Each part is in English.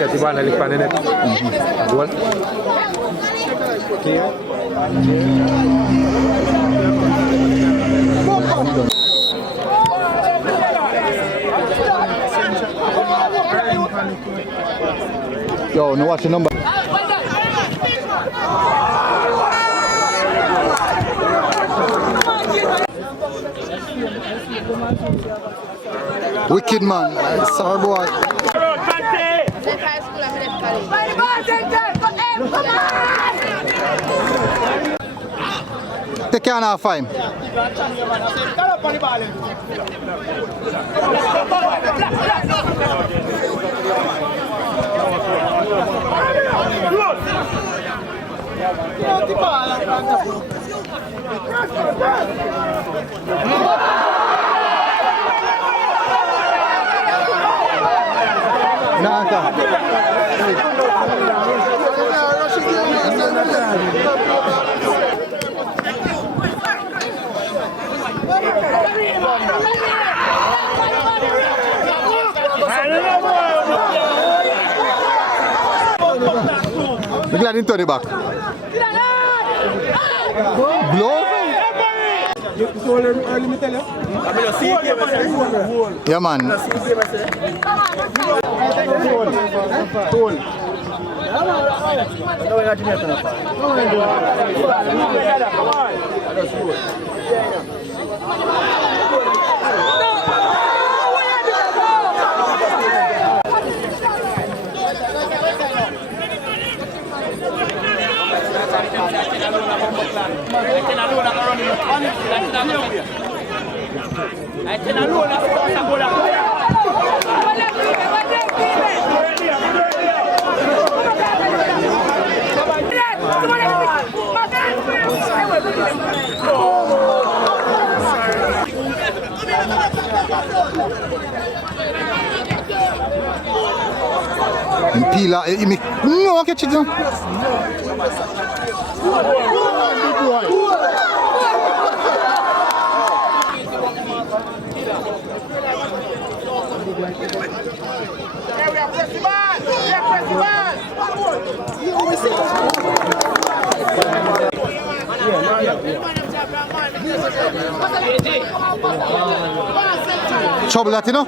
Kasi ba nalikpan na gol. Yo, no watch the number. Wicked man, sorry boy. They can't find. We're glad into the back. Blow? Yeah, man. Pila, no, catch it down. Trouble that, you know?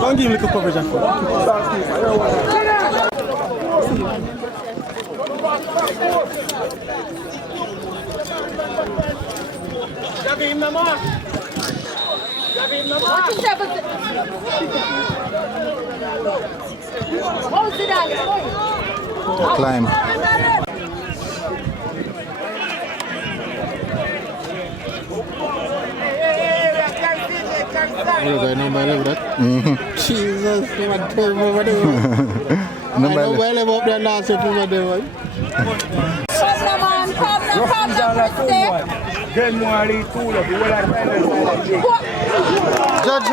Don't give me a coverage. Climb. Jesus, what over there? I know well about the last over there. Judge,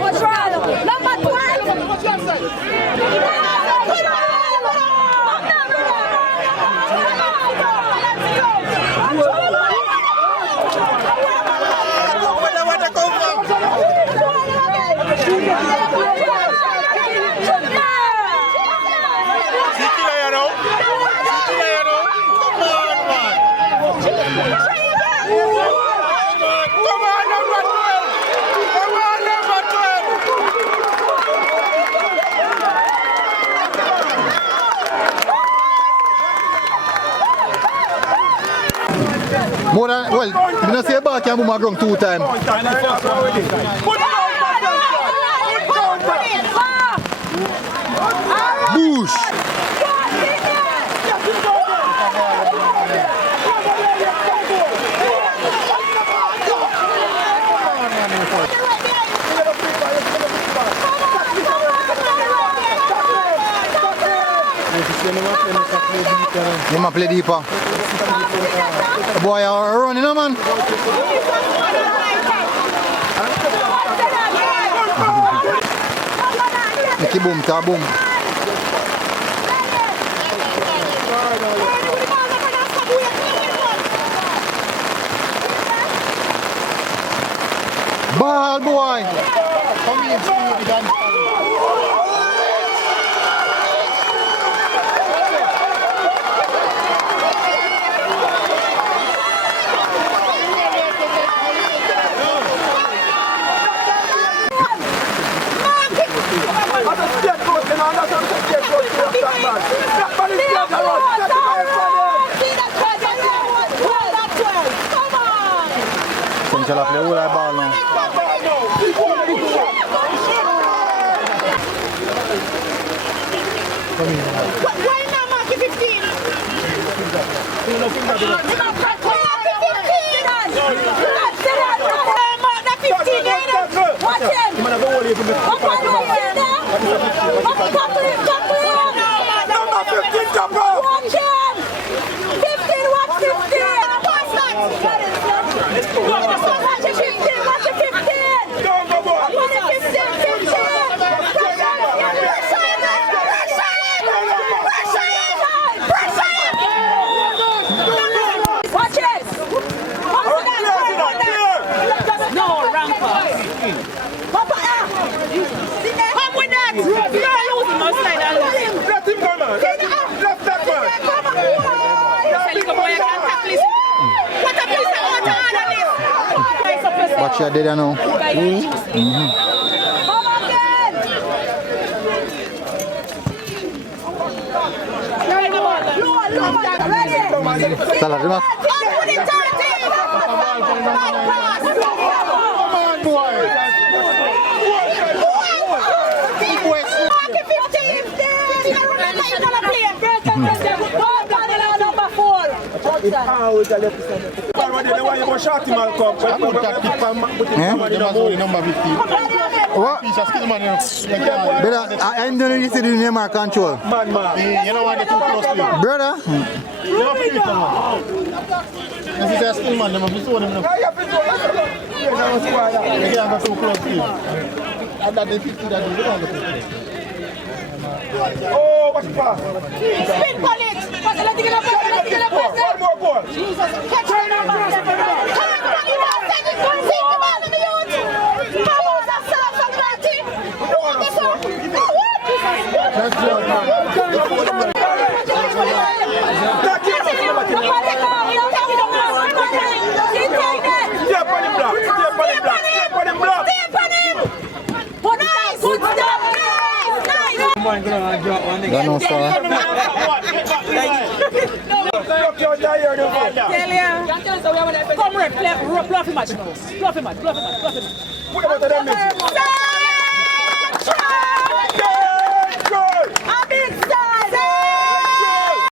What's wrong? Number 12. more than, well, I don't say about can move my ground 2 times. You might play deeper. The boy are running, no man. Nicky boom, ta boom. Ball boy. Come here, Central play all that ball now. Why not mark 15? Watch your dead now. Salah, Rimas. What? Brother, I'm doing this in the mark control. You know why they too close to you? Brother, You know what you This is a skill man, they must be showing them now. They are too close to you. And that they 50 that they don't have. Oh, what's the pass? Spin on it! Let's get it up, let's get it up! One more goal! Jesus, catch it up! Come on, take it, come on, the youth! Come on, that's the last of the team! Come on, this one! That's good, man. Dacosta. Come, Red, bluff him match now. Bluff him match.